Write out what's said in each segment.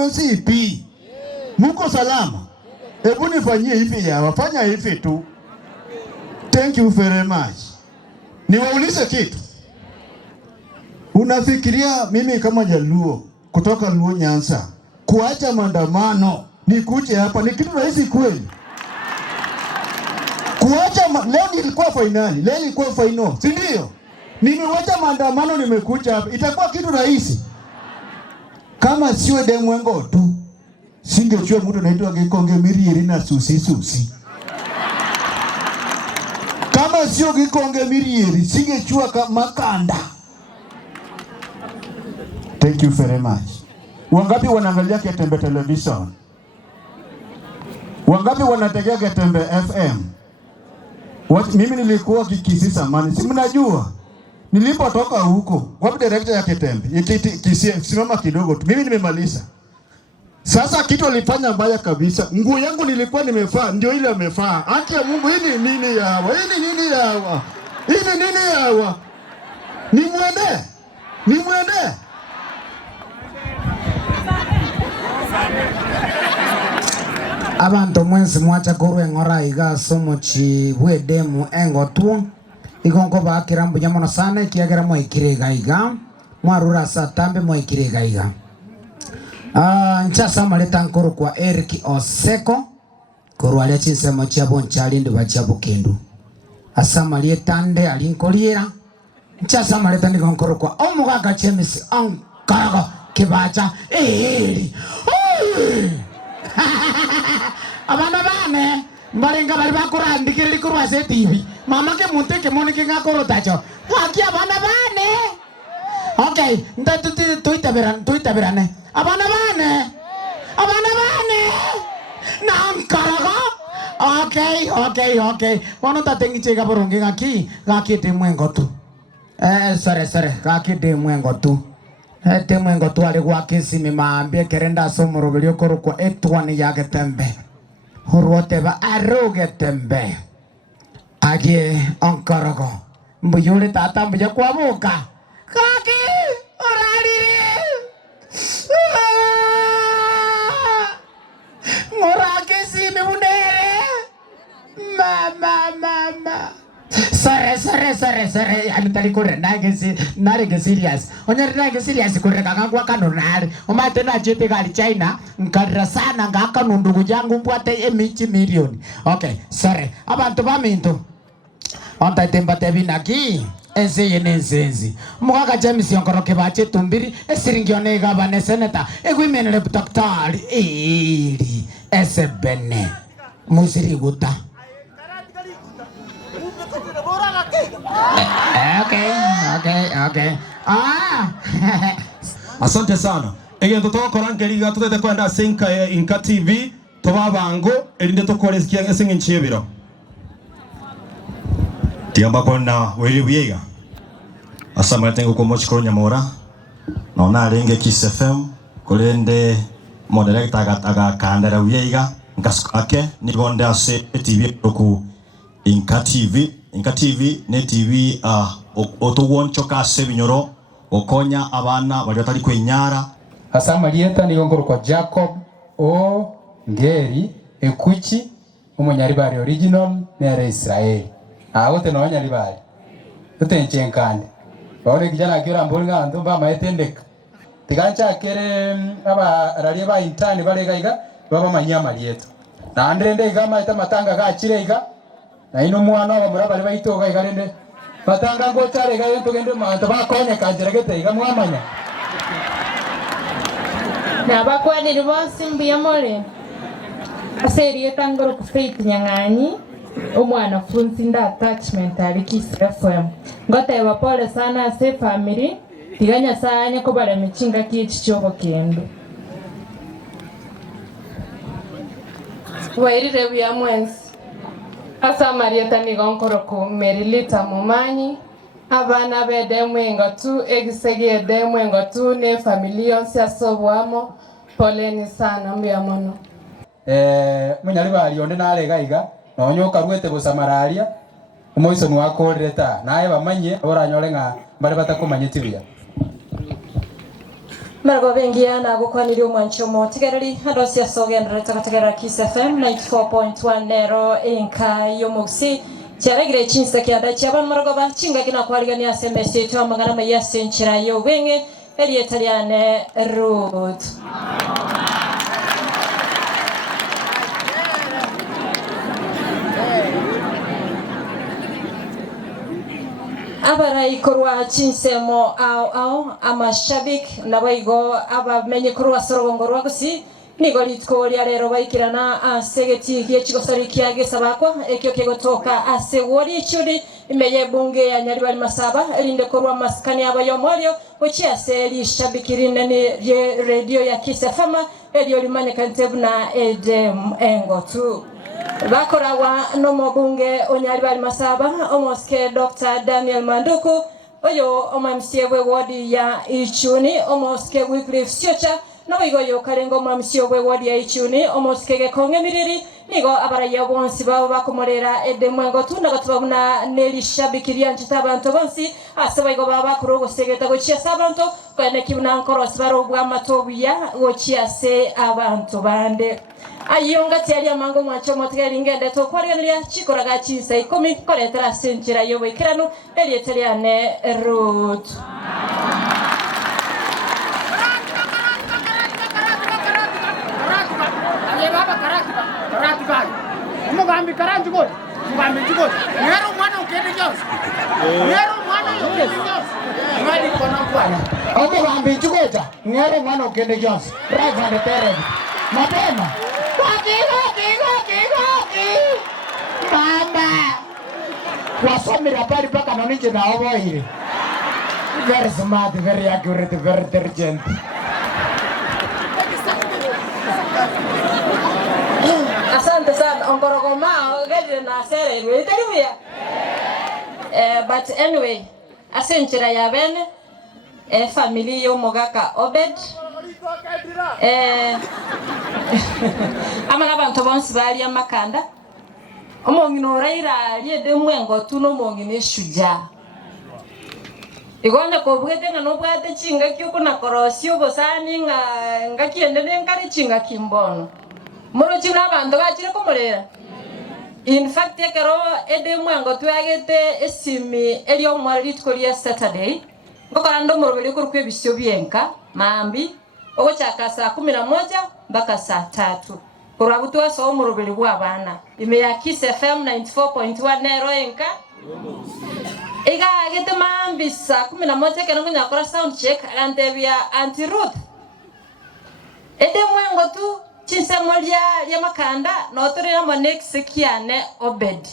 mwezi muko salama? Hebu nifanyie hivi ya wafanya hivi tu. Thank you very much. Niwaulize kitu. Unafikiria mimi kama Jaluo kutoka Luo Nyanza kuacha maandamano nikuje hapa ni kitu rahisi kweli? Kuacha leo nilikuwa finali, leo nilikuwa final, si ndio? Nimewacha maandamano nimekuja hapa. Itakuwa kitu rahisi? Kama siwe Demwengo tu, singechua mtu anaitwa Gikonge Mirieri na Susi. Kama sio Gikonge Mirieri, singechua Makanda. Thank you very much. Wangapi wanaangalia Ketembe television? Wangapi wanategea Ketembe FM? Mimi nilikuwa Kisii zamani, si mnajua? Nilipotoka huko, wapi director ya Ketembe? Kisii, simama kidogo tu. Mimi nimemaliza. Sasa kitu alifanya mbaya kabisa. Nguo yangu nilikuwa nimevaa, ndio ile amevaa. Haki ya Mungu, hii ni nini yawa? Hii ni nini yawa? Hii ni nini yawa? Nimwende. Abantu mwensi mwacha korwe ngora iga somo chi bwedemu engotu igongo bakira mbunya mono sana kiagera mwa ikirega iga mwarura satambe mwa ikirega iga nchasa maleta nkoro kwa Eric Oseko korwa ale chinsemo cha bonchali ndi bacha bukendu asama lietande alinkoliera nchasa maleta ndi nkoro kwa omugaga chemisi ankaraga kibacha eri abana bane mbarenga bari bakurandikira likurwa se TV mama ke munteke monike ngakoro tacho haki abana bane. Okay, tuitaberane abana bane nankaraga. Okay wano tatengi chega boronge ngaki temwengo tu sare ngaki temwengo tu temwengo tu ali kwa kisimi maambie kerenda somoro bilio korokwa etwani ya Ketembe horote ba aroge tembe age ankarago mbuyule tata mbuja kwa boka kaki orarire ngorake simi mundere mama sare amitali kore nage serious onyari nage serious kore kakangwa kanonari omate na jete gali China nkadra sana ngaka nundugu jangu mbwate emichi milioni. Okay, sare abantu baminto onta temba tebinaki ese yenensenzi mukaka James yonkoroke bache tumbiri esiringione gabane seneta egwimenele daktari eri ese bene musiri guta. Okay. Asante sana. Egento tokora ngeriga tutete kwenda Sinka Inka TV tobabango elinde tokoresikia esinge nchebiro. Tiamba kona weli wiega. Asama tengo ko mochiko nyamora. Nona renge Kiss FM kolende moderator aga kandara wiega ngaskake ni gonde ase TV ku Inka TV ne TV otowoncho ka sebinyoro okonya abana bali batali kwenyara. Asama lieta ni ngoro kwa Jacob o ngeri ekuchi umunyari bari original nere Israel wote no nyari bari utenchenkande baone kijana kira mbonga ndo ba maetendeka tigancha kere aba ralie ba intani bale gaiga baba manyama lieto na andrende igama ita matanga ga chirega na ino mwana wa murabale baitoga igarende matanga ngo chare ga yento gende manto ba konya kanjeregete iga mwamanya na bakwani ribosi mbiyamore aseri tangoro ku Faith Nyang'anyi omwana funzi nda attachment ali Kiss FM ngote pole sana se family tiganya sanya ko bare michinga kichi chobo kendo wairire bya mwensi asa Marieta ni gonkoro ku Merilita Mumanyi abana bede mwengo tu egisege de mwengo tu ne familia asobwamo poleni sana mbiamono munyari bari onde nare gaiga nonyoka rwete busamararia umoiso mwakoreta naye bamanye oranyore nga bari batakumanyitibia Margo bengia na gukwaniri umwancho mo tigereri hadosia sogendera takategera Kiss FM 94.1 nero inka yomusi cyaregire cinsa kyada cyaba margo ba cinga kina kwaligania SMS to amagana mayase nchira yo wenge eri Italiane road abara ikorwa chinsemo au amashabik nabaigo abamenye korwa sorogongorwa gusi nigo litko lya rero baikirana asegeti yechigosari kyage sabakwa ekyo kegotoka asewori churi imeye bunge ya nyari bali masaba elinde korwa maskani abayomoryo ochiaseli shabikirine ni radio ya Kiss FM elio limanye kantebu na edem engotu bakorawa no mobunge onyari bali masaba omoske Dr. Daniel Manduku oyo omamsiewe wodi ya Ichuni omoske Wycliffe Siocha no igoyo karengo mamsiewe wodi ya Ichuni omoske Gekonge Miriri nigo abaraya bonsi baba bakomorera edemwengo tunda gatubabuna nelishabikiria nchitabantu bonsi asaba igo baba kurogo segeta gochia sabantu kwene kibuna nkoros barobwa matobuya gochia se abantu bande ayonga tiari amango mwacho motgeri ngende to kwariganira chikoraga chinsa 10 koretera senchira yo wekiranu elieteliane root Mugambi karanju godi. Mugambi jigodi. Ngero mwana ukende jonsi. Ngero mwana ukende jonsi. Ngadi kona kwana. Mugambi jigodi. Ngero mwana ukende jonsi. Right on the terrain. Mapema. Koki. Mama. Wasomi habari paka nonije na obo hili. Very smart, very accurate, very intelligent. Asante sana ongorogoma gadi na sere we taribuya but anyway asenchira ya bene family yo mogaka Obed amana bantu bonsi bali amakanda omongino raira liede mwengo tuno mongine shuja igonda ko bwete no bwate chinga kyuko na korosio bosani nga kiende nenkari chinga kimbono moro china bantu gachire komorera in fact yakero ede mwango twagete esimi elio mwari tkolia Saturday ngokora ndo morobeli ko kwebisyo byenka mambi ogo chaka saa 11 mpaka saa 3 kurabutwa so morobeli bwa bana ime ya Kiss FM 94.1 nero enka ega agete mambi saa 11 kana kunyakora sound check antebia anti Ruth ede mwango tu chinsa molia ya makanda no torera monex kiane Obed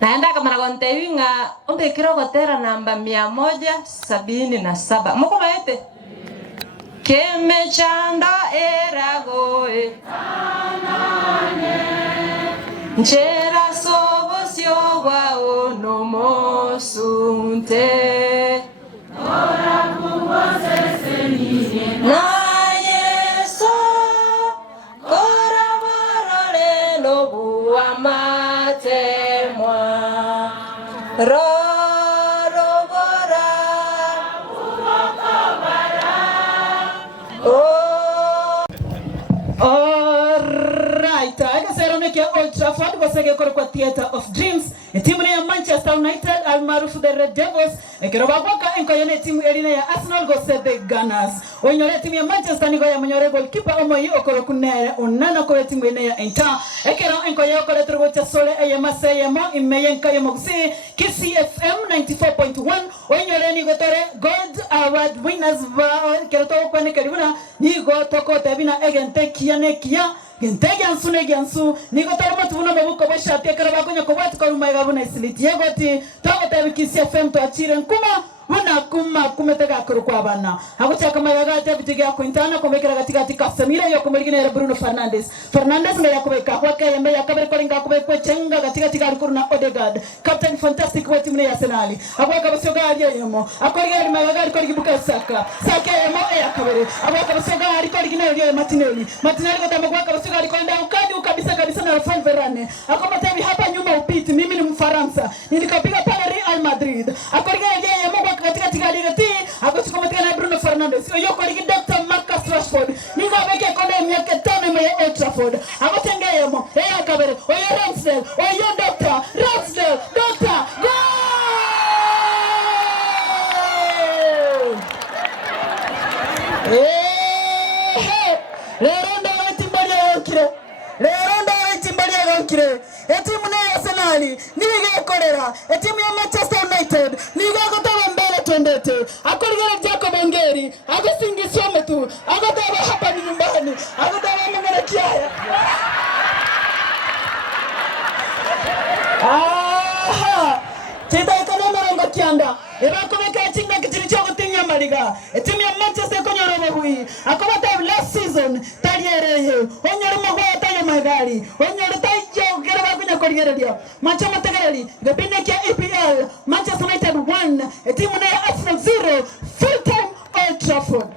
naenda kama nagonte winga ombe kiro gotera namba 177 moko maete keme chanda eragoe anane nchera sobosio wao no mosunte ora buwase senine na Old Trafford wasege kwa Theatre of Dreams timu ya Manchester United almaarufu the Red Devils ekirobakwaka enkoyone timu elina ya Arsenal gose the Gunners onyore timu ya Manchester nigo ya monyore goalkeeper omoyi okoro kunere onana ko timu ene ya Inter ekero enkoyo okoro turgocha sole eyamase mo imeyenka yemogsi Kiss FM 94.1 onyore ni gotore Gold Award winners va kero to kwane karibuna ni go toko tabina egente kiane kia gentege ansune gansu niko tarama tubuna mabuko bashati karaba konya ko batu ko rumaga buna isiliti yegoti to tabi Kiss FM to achire nkuma Wana kumetega kuru kwa bana. Hakucha kama yagate bitiga kuintana kumekera katika Samira yo kumeligina Bruno Fernandes. Fernandes nga yakubeka kwa kayembe yakabere kolinga kubekwe chenga katika alikuru na Odegaard. Captain fantastic wa timu ya Arsenal. Akwaka basoga yemo. Akwaka ali magari ko libuka Saka. Saka yemo yakabere. Akwaka basoga ali ko ligina yo Martinelli. Martinelli ko tamagwa basoga ali ko nda ukadi kabisa na Rafael Varane. Akoma tabi hapa nyuma upiti mimi ni Mfaransa. Nilikapiga pale Real Madrid. Akwaka yemo katika liga ti. Akwaka Wandera timu ya Manchester United nigo agotoba mbele twendete akorigera Jacob Ongeri agosingisio metu agotoba hapa ni nyumbani agotoba mengine kiaya Chita ikono marongo kianda ebakobeka chinga kichiri cyo gutinya mariga timu ya Manchester konyoro hui akobata last season tariereye onyoro magwa tayo magari onyoro tayo geraba kunya korigereria macha mategereri gapinde kia EPL Manchester United 1 timu na Arsenal 0 full time Old Trafford.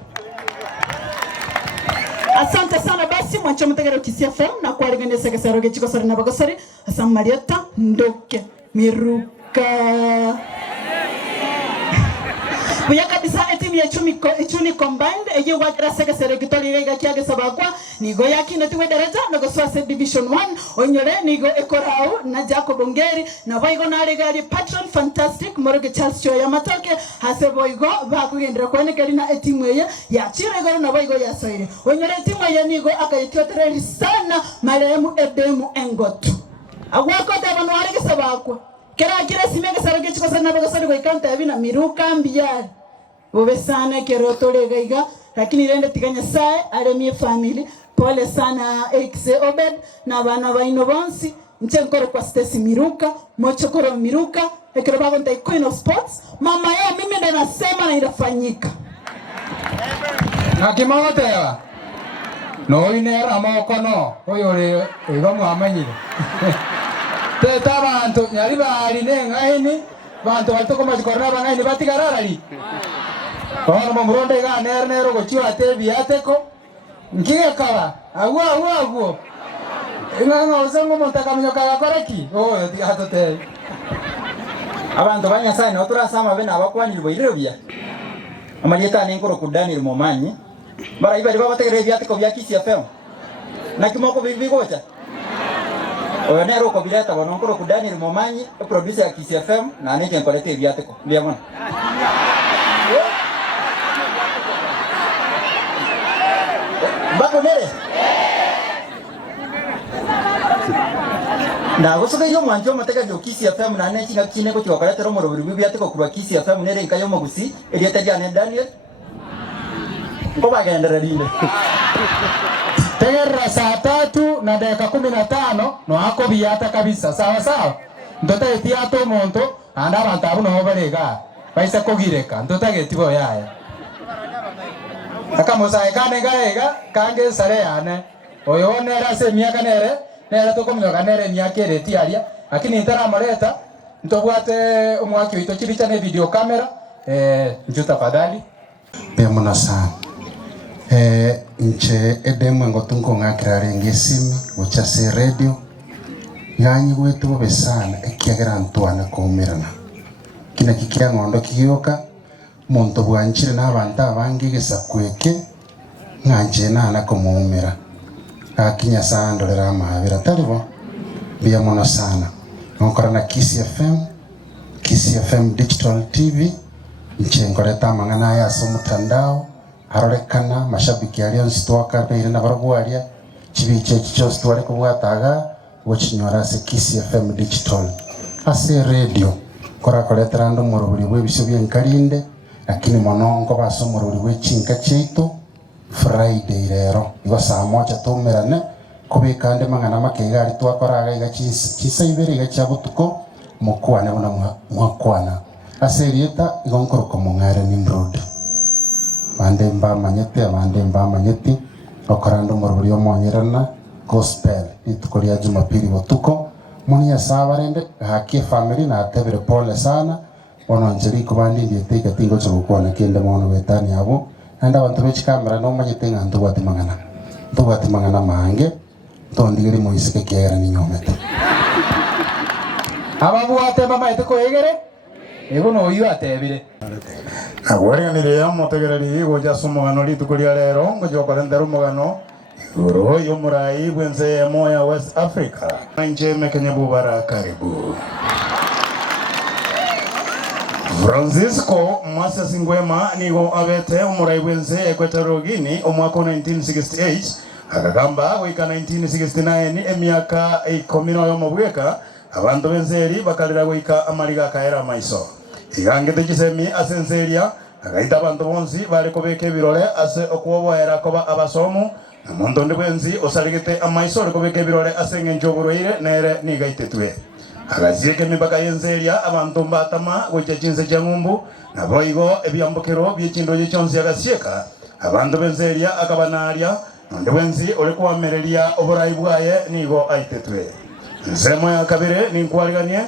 Asante sana basi mwacha mutegero KCFM na kuarigania sekesero gechiko sori na bagosori asa Marieta Ndoke Miruka Buya kabisa timu ya Chuni combined eje wajira sekesero gitori gaiga kiage sabakwa nigo yaki no tiwe daraja no goswase division 1 onyore nigo ekorao na Jacob Ongeri na baigo na regari patron fantastic moroge Charles Choya matoke hase boigo bakugendera kwenekeri na timu ya chirego na baigo ya soire onyore timu ya nigo akayitiotereri sana maremu Edemu Engotu agwako tabano arige sabakwa kera simege saroge chiko sana bagosari ko ikanta yabina Miruka mbiyari bobe sana keroto legaiga lakini irende tiganya sae aremie family pole sana exe Obed na bana baino bonsi nchenkoro kwa Stacy Miruka mochokoro Miruka ekero bago ntai Queen of Sports mama yao mimi ndo nasema na inafanyika Akimagotewa no inera mokono oyore igomo amanyire teta bantu nyari bari nengaini bantu batoko majikorra bangaini batigararari ono momuronde ga nero gochiwa tebi ateko nkiga kala agwo inganga ozengo montaka munyoka gakoreki oyo tigatote abantu banyasane oturasama bena abakwani boirobia amalieta nenkoro kudani rumomanyi bara ibali babategere byateko bya KCFM nakimoko bibigocha oyo nero ko bileta bononkoro kudani rumomanyi producer ya KCFM na neke nkolete byateko byamona bako nere na gosoka yo mwanjo mateka jo KCFM na neke ngakine ko twakarete romoro buri byateko kuba KCFM nere nkayo magusi elieta jane Daniel ngobagendera dinde Tegera saa 3 na dakika 15 no hako biyata kabisa sawa ndota etiato monto anda abantu abo no barega baisa kogireka ndota getibo yaya aka mosae kane gaega kange sare yane oyo nera se miaka nera to komyo nere nyakere tiaria lakini intara mareta ntobwate umwaki wito chibicha ne video camera njuta fadhali Pemona sana nche Edemu Engotu ngakirare ngesimi gochase radio yanyi gwetu bobe sana ekiagera ntwana kumirana kina kikira ngondo kiyoka muntu bwanchire n'abantu abangi gesakweke nganje nana kumumira akinya sandorera amabira talibo biyamona sana ngokorana KCFM Digital TV nchengoreta mangana ya somutandao harorekana mashabiki alio nsitwaka beire na baragwaria chibiche chichose tware kubwataga gochinyora se KCFM Digital ase radio kora koletera ndo moroburi bwebisho byenkarinde lakini monongo basomorori wechinka cheito Friday rero igo saa 1 tumerane kubikande mangana makega ari twakoraga iga chisa ibere iga chabutuko mukwane bona mwakwana aserieta igo nkoro komongare ni mroad mandemba manyeti okorando moroburi omonyerana gospel itukoria Jumapili botuko moni ya sabarende hakie family na atebere pole sana ono njeri kubandi ndiye teka tingo chokwana kende mono betani abo anda abantu bechi kamera no manyete ngandu batimangana mange tondigeri moisike kiera ni nyomete ababu ate mama etiko egere ego no yu atebire agwari ni ya motegereri go jasumugano litukuria lero ngo jokorendero mugano Guru yo murai bwenze moya West Africa nje mekenyebu bara karibu Francisco Mwasa Singwema nigo abete umurai bwenze Equatorial Guinea omwaka 1968 akagamba wika 1969 emyaka 10 yo mabweka abantu b'enseri bakalira goika amariga akaera maiso igangete kisemi asenseria agaita abantu bonsi bari kubeka ebirore ase okuboera koba abasomo na mondo ndi bwenzi osaligete amaiso ari kubeka ebirore ase engenjoburoire nere nigaitetwe agazieke mipaka yenseria abantu mbatama gocha chinse cha ngumbu na boigo ebyambokero byechindo gyechonsi agasieka abantu b'enseria akabanaria ndi bwenzi ori kwamereria oborai bwaye nigo aitetwe nsemo ya kabere ninkwaliganie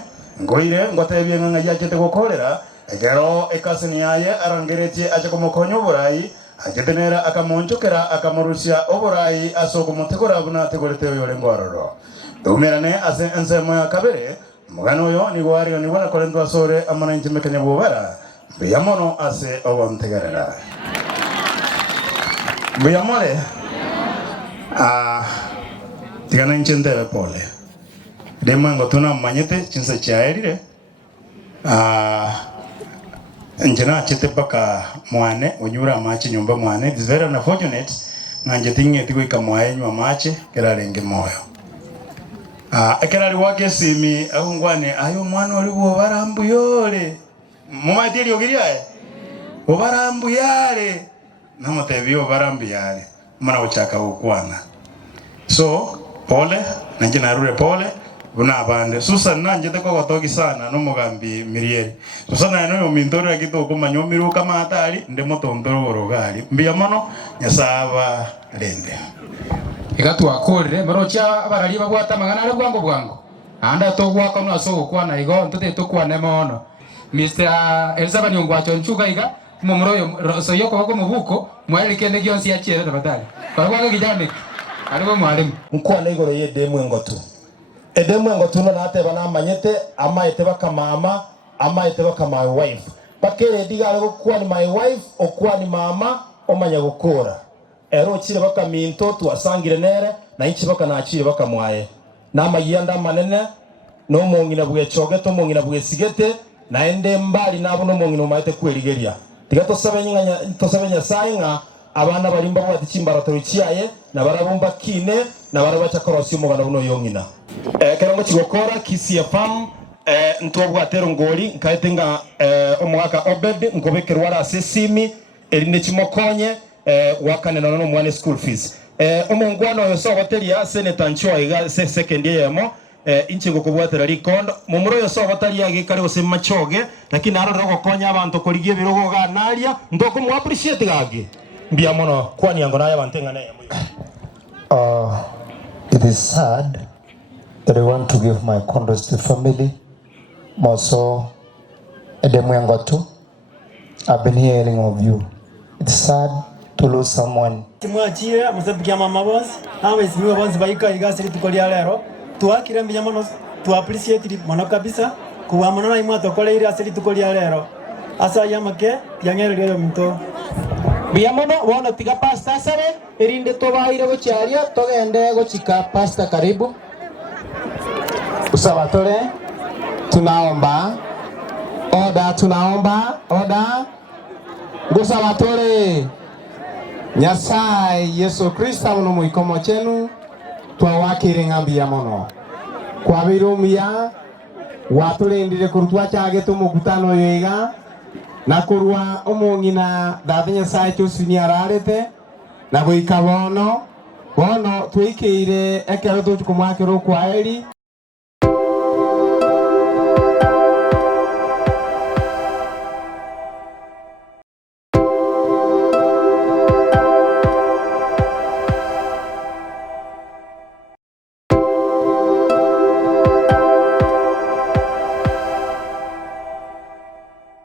ngoire ngotebye nganga yachete gukorera egero ekasini yaye arangeretie aje kumukonyo oborai ajetenera akamonchokera akamurusia oborai asoko mutegora buna tegorete yore ngororo dumerane ase nsemo ya kabere mugano yo ni gwari ni bwana kolendo asore amana intimekanya bobara biyamono ase obontegerera biyamore tigana nchende pole demango tuna manyete chinsa chaerire njena chete paka mwane onyura amache nyumba mwane. It is very unfortunate nanje tinge tiko ikamwaye nywa amache kerarenge moyo ekerari wake simi ahungwane ayo mwana oli bo barambuyore mumatiri ogiriaye obarambuyare namotebyo barambuyare mwana uchaka ukwana so pole nanje narure pole buna abande Susan nanje teko gotogi sana no mugambi Mirieri Susan eno mintori akito kumanyo miru kama atari ndemo tondoro borogari mbia mono nyasaba lende igatu akorire marocha abarari bagwata magana ari bwango anda to gwako no so kwana igo ntote to kwana mono Mr. Elzaba nyongwa chonchuka iga mumroyo so yoko bako mubuko mwelekene gionsi achiere tabadali kwa kijane ariwe mwalimu mkwana igoro ye demu ngotu edemu ngotu no nateba na manyete ama eteba kama mama ama eteba kama my wife bakere digale gukwa ni my wife okwa ni mama omanya gukora ero chire baka minto tuasangire nere na inchi baka na chire baka mwaye na mayanda manene no mongina bwe choge to mongina bwe sigete na ende mbali nabo no mongina maite kwerigeria tigato sabenya to sabenya sainga abana balimba bwati chimbara to chiaye na barabumba kine na barabacha korosi mugana buno yongina kerongo chigokora KCFM ntobwa atero ngoli nkaitenga omwaka Obed nkobekerwa ra sesimi erinde chimokonye wakane no mwane school fees omongwana yoso hoteli ya Senator Nchoiga second year mo inchingo kubwatera rikondo mumuro yoso hoteli ya gikari osema choge lakini aro roko konya abantu korigie birogo ganaria ndoko mu appreciate gage mbia mono kwani yango naye bantenga naye it is sad that I want to give my condolences to the family Moso Edemu Yangotu. I've been hearing of you. It's sad to lose someone. Timwachire musabikia mama boss awe simiwa boss baika igasiri tukolia lero tuakire mbya mono tu appreciate mono kabisa kuwa mono na imwa tokole ile asiri tukolia lero asa yamake yangere lyo mto biamono wono tiga pasta sare erinde to baire gocharia togende gochika pasta karibu usabatore tunaomba oda gusabatore Nyasaye Yesu Kristo no muikomo chenu twawakire ngambia mono kwa birumia watulindire kurutwa chage tumugutano yoiga na kurwa omongina dada Nyasaye chusini ararete na goika bono twikire ekero tukumwakiro kwa eri